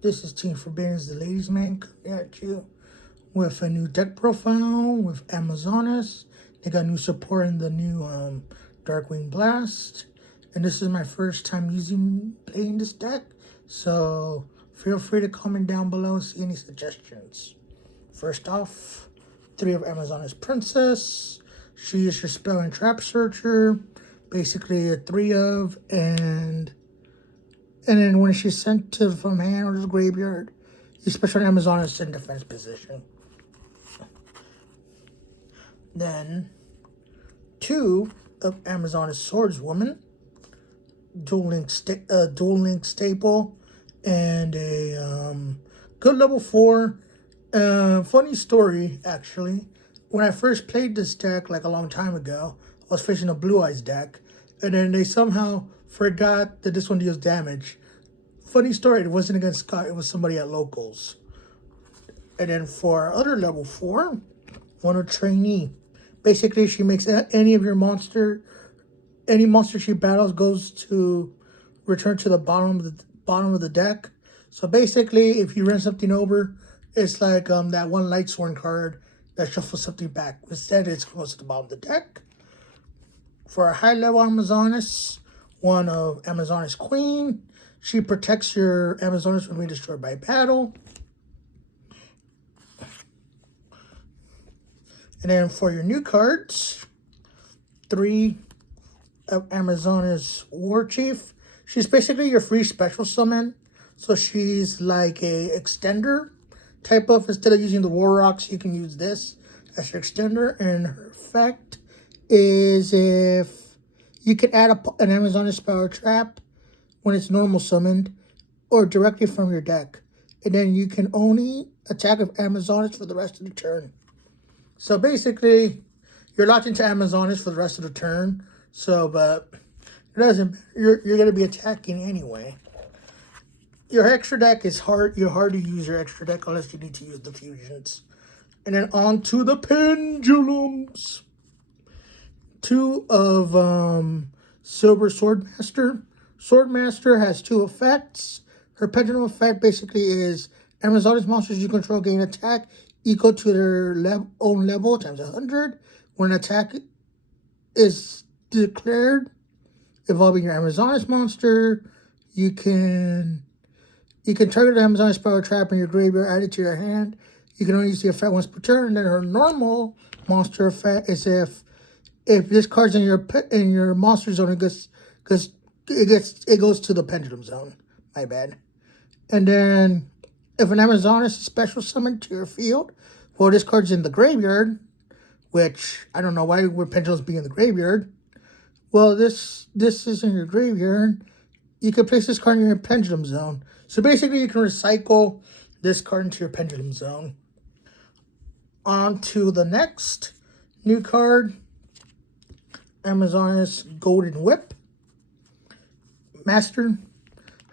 This is Team Forbidden's the Ladies Man coming at you with a new deck profile with Amazonas. They got new support in the new Darkwing Blast. And this is my first time playing this deck. So feel free to comment down below and see any suggestions. First off, 3 of Amazonas Princess. She is your spell and trap searcher. Basically a 3 of, and then when she's sent to from hand or the graveyard, you special Amazonas in defense position. Then 2 of Amazonas Swordswoman, dual link staple, and a good level 4. Funny story actually. When I first played this deck like a long time ago, I was fishing a Blue Eyes deck, and then they somehow forgot that this one deals damage. Funny story, it wasn't against Scott, it was somebody at locals. And then for our other level 4, one of Trainee. Basically, she makes any monster she battles goes to return to the bottom of the deck. So basically, if you run something over, it's like that one Lightsworn card that shuffles something back. Instead, it's close to the bottom of the deck. For a high level Amazonas, one of Amazonas Queen. She protects your Amazonas from being destroyed by battle. And then for your new cards, 3 of Amazonas War Chief. She's basically your free special summon. So she's like a extender type of, instead of using the War Rocks, you can use this as your extender. And her effect is if you can add an Amazonas Power Trap when it's normal summoned or directly from your deck. And then you can only attack with Amazonas for the rest of the turn. So basically, you're locked into Amazonas for the rest of the turn. So, but it doesn't. You're gonna be attacking anyway. Your extra deck is hard. You're hard to use your extra deck unless you need to use the fusions. And then on to the pendulums. 2 of Silver Swordmaster. Swordmaster has 2 effects. Her pendulum effect basically is Amazonas monsters you control gain attack equal to their own level times 100. When an attack is declared involving your Amazonas monster, you can target the Amazonas Power Trap in your graveyard, add it to your hand. You can only use the effect once per turn. And then her normal monster effect is if this card's in your monster zone, it goes to the pendulum zone. My bad. And then if an Amazonas is special summoned to your field, well, this card's in the graveyard, which I don't know why would pendulums be in the graveyard. Well, this is in your graveyard. You can place this card in your pendulum zone. So basically, you can recycle this card into your pendulum zone. On to the next new card, Amazonas Golden Whip Master.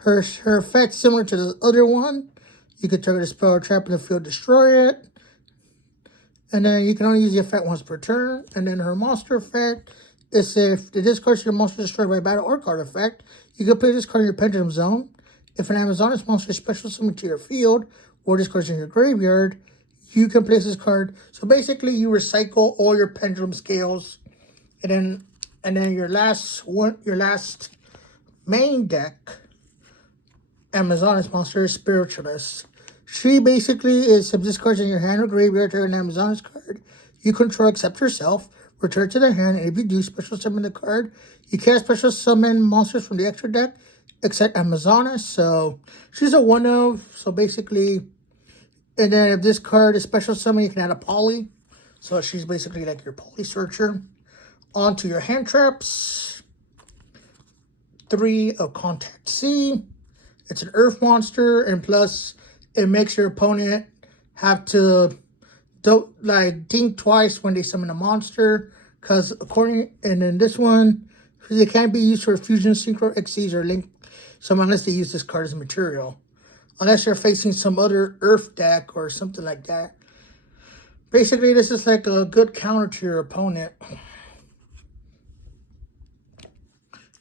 Her effect similar to the other one. You can target a spell or trap in the field, destroy it. And then you can only use the effect once per turn. And then her monster effect is if the discard your monster is destroyed by battle or card effect, you can play this card in your pendulum zone. If an Amazonas monster is special summoned to your field or this card's in your graveyard, you can place this card. So basically, you recycle all your pendulum scales, and then your last main deck, Amazonas monster is Spiritualist. She basically is if this card's in your hand or graveyard or an Amazonas card you control except yourself, return to the hand, and if you do, special summon the card. You can't special summon monsters from the extra deck except Amazonas. So she's a 1 of. So basically, and then if this card is special summon, you can add a poly. So she's basically like your poly searcher. On to your hand traps. 3 of Contact C. It's an earth monster, and plus it makes your opponent have to think twice when they summon a monster. Because and then this one, it can't be used for fusion, synchro, Xyz, or link summon unless they use this card as a material. Unless you're facing some other earth deck or something like that. Basically, this is like a good counter to your opponent.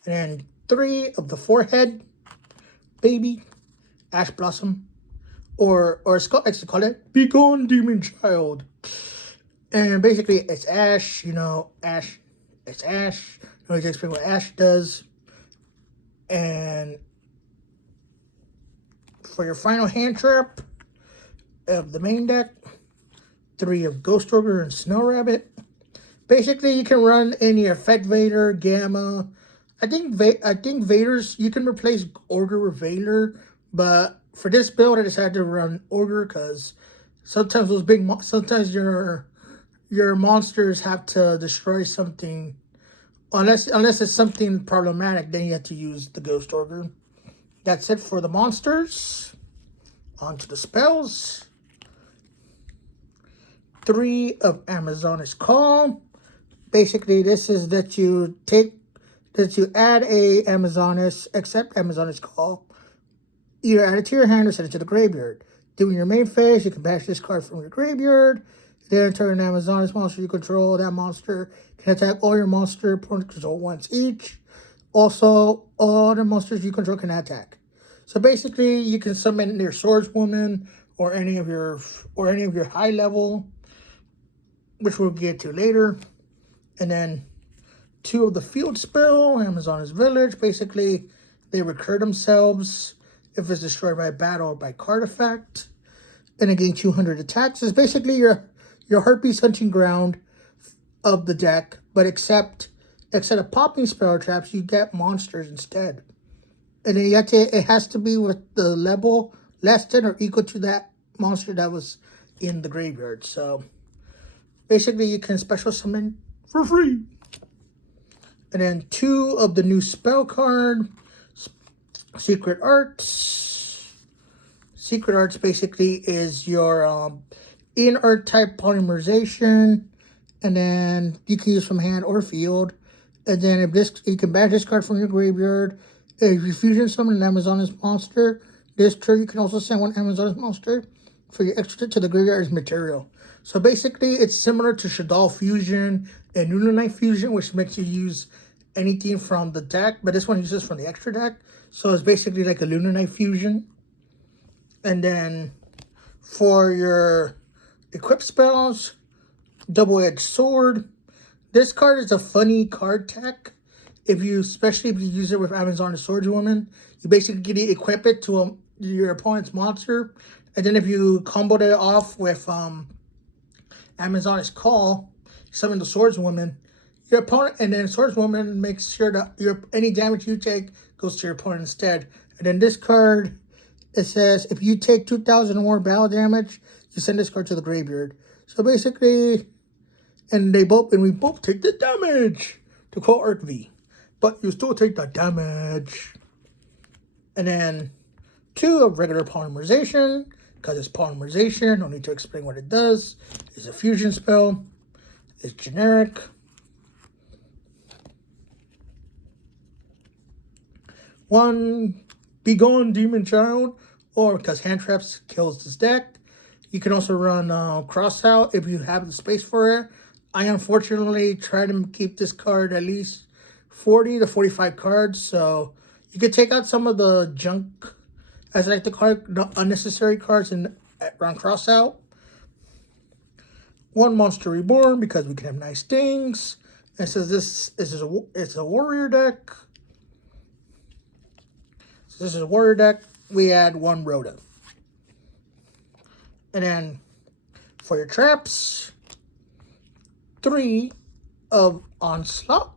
And then 3 of the Forehead Baby Ash Blossom or Scott likes to call it, "Be gone, demon child." And basically, it's Ash. Ash. It's Ash. You know, to explain what Ash does. And for your final hand trap of the main deck, 3 of Ghost Ogre and Snow Rabbit. Basically, you can run any Effect Vader, Gamma. I think Vader's, you can replace Ogre with Vader, but for this build, I decided to run Ogre because sometimes sometimes your monsters have to destroy something. Unless it's something problematic, then you have to use the Ghost Ogre. That's it for the monsters. On to the spells. 3 of Amazoness Call. Basically, this is that you add a Amazoness, except Amazoness Call. Either add it to your hand or send it to the graveyard. During your main phase, you can banish this card from your graveyard. Then turn an Amazoness monster you control. That monster can attack all your monster opponents control once each. Also, all other monsters you control can attack. So basically, you can summon your Swordswoman or any of your high level, which we'll get to later. And then 2 of the field spell, Amazoness Village. Basically, they recur themselves if it's destroyed by battle or by card effect. And it gains 200 attacks. It's basically your Harpy's hunting ground of the deck, but except of popping spell traps, you get monsters instead. And then it has to be with the level less than or equal to that monster that was in the graveyard. So basically, you can special summon for free. And then 2 of the new spell card, Secret Arts. Secret Arts basically is your in-art type polymerization. And then you can use from hand or field. And then you can banish this card from your graveyard. If you fusion summon an Amazoness monster, this turn you can also send one Amazoness monster for your extra to the graveyard as material. So basically, it's similar to Shaddoll Fusion and Lunarknight Fusion, which makes you use anything from the deck, but this one uses from the extra deck. So it's basically like a Lunarknight Fusion. And then for your equip spells, Double-Edged Sword. This card is a funny card tech. Especially if you use it with Amazoness Swordswoman, you basically get to equip it to your opponent's monster, and then if you combo it off with Amazoness Call, summon the Swordswoman, your opponent, and then Swordswoman makes sure that any damage you take goes to your opponent instead. And then this card, it says if you take 2,000 or more battle damage, you send this card to the graveyard. So basically, and we both take the damage, to quote Arc V. But you still take the damage. And then 2 of regular polymerization, because it's polymerization, no need to explain what it does. It's a fusion spell. It's generic. 1, Be Gone, Demon Child, or because hand traps kills this deck. You can also run Cross Out if you have the space for it. I unfortunately try to keep this card at least 40 to 45 cards, so you could take out some of the junk, as I like to call it, the unnecessary cards and run Cross Out. 1 Monster Reborn, because we can have nice things. And says it's a warrior deck. So this is a warrior deck. We add 1 Rhoda. And then for your traps, 3 of Onslaught.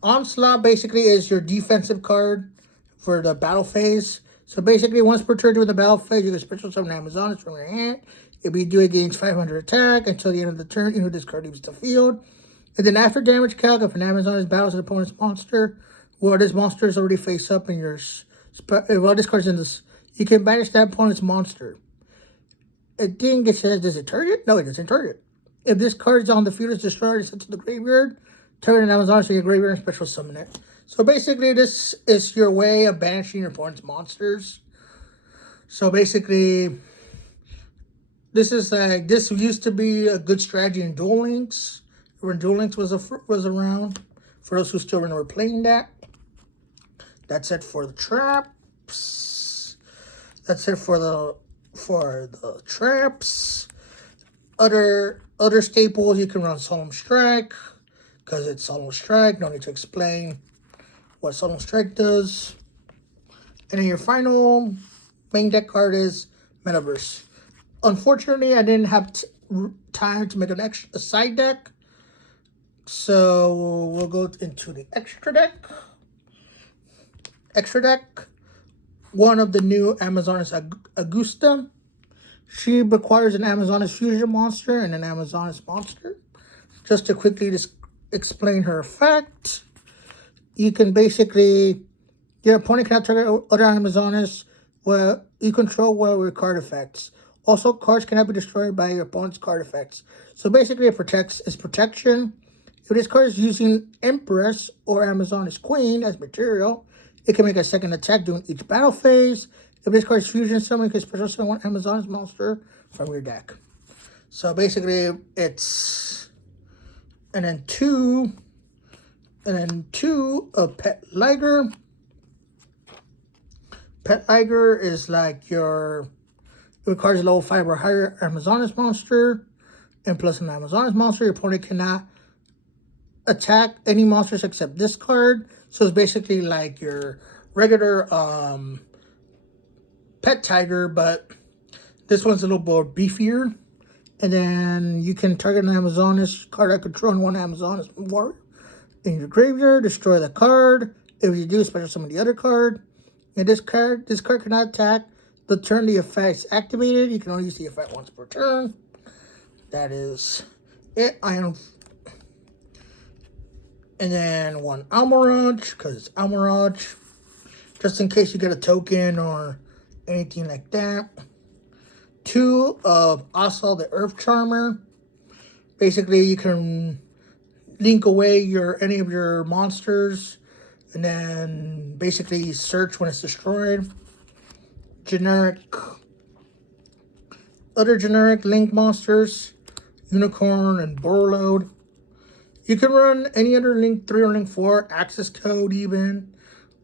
Onslaught basically is your defensive card for the battle phase. So basically, once per turn during the battle phase, you can special summon Amazoness from your hand. If you do, it gains 500 attack until the end of the turn. You know this card leaves the field. And then after damage calc, if an Amazoness battles an opponent's monster, well, this monster is already face up in your... Well, this card's in this... You can banish that opponent's monster. I think it says, does it target? No, it doesn't target. If this card is on the field, it's destroyed, it's sent to the graveyard. Turn an Amazoness to your graveyard and special summon it. So basically, this is your way of banishing your opponent's monsters. So basically, this used to be a good strategy in Duel Links, when Duel Links was around. For those who still remember playing that. That's it for the traps. That's it for the traps. Other staples, you can run Solemn Strike, because it's Solemn Strike. No need to explain what Solemn Strike does. And then your final main deck card is Metaverse. Unfortunately, I didn't have time to make a side deck. So we'll go into the extra deck. Extra deck. One of the new Amazoness Augusta. She requires an Amazoness fusion monster and an Amazoness monster. Just to quickly explain her effect, you can basically, your opponent cannot target other Amazoness where you control with card effects. Also, cards cannot be destroyed by your opponent's card effects. So basically, it's protection. If this card is using Empress or Amazoness Queen as material, it can make a second attack during each battle phase. If this card is fusion summon, you can special summon one Amazoness monster from your deck. So basically, it's and then two of Pet Liger. Pet Liger is like your, it requires a level 5 or higher Amazoness monster, and plus an Amazoness monster. Your opponent cannot attack any monsters except this card. So it's basically like your regular Pet Tiger, but this one's a little more beefier. And then you can target an Amazoness card I control and one Amazoness warrior in your graveyard. Destroy the card. If you do, special summon the other card. And this card cannot attack the turn the effect is activated. You can only use the effect once per turn. That is it. And then one Almirage, because it's Almirage. Just in case you get a token or anything like that. Two of Asa the Earth Charmer. Basically, you can link away any of your monsters and then basically search when it's destroyed. Other generic link monsters, Unicorn and Borload. You can run any other Link 3 or Link 4, access code even,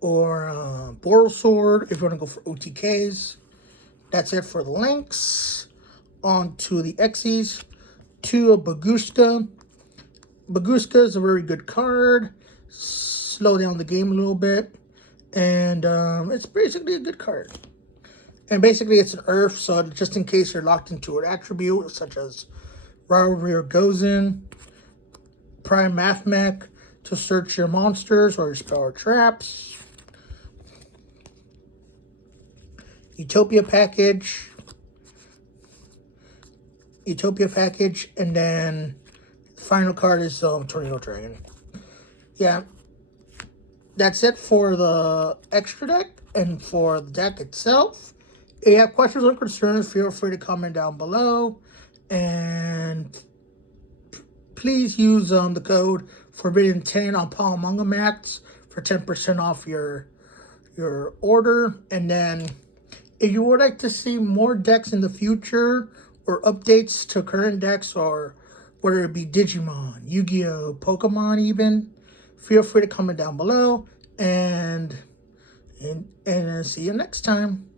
or Boral Sword if you want to go for OTKs. That's it for the links. On to the Xyz. Two of Baguska. Baguska is a very good card. Slow down the game a little bit. And it's basically a good card. And basically it's an Earth, so just in case you're locked into an attribute, such as Rivalry or Gozen, Prime Math Mech to search your monsters or your spell or traps. Utopia package, and then the final card is Tornado Dragon. Yeah, that's it for the extra deck and for the deck itself. If you have questions or concerns, feel free to comment down below, and please use the code Forbidden10 on Paul Manga Mats for 10% off your order. And then if you would like to see more decks in the future or updates to current decks, or whether it be Digimon, Yu-Gi-Oh, Pokemon even, feel free to comment down below, and see you next time.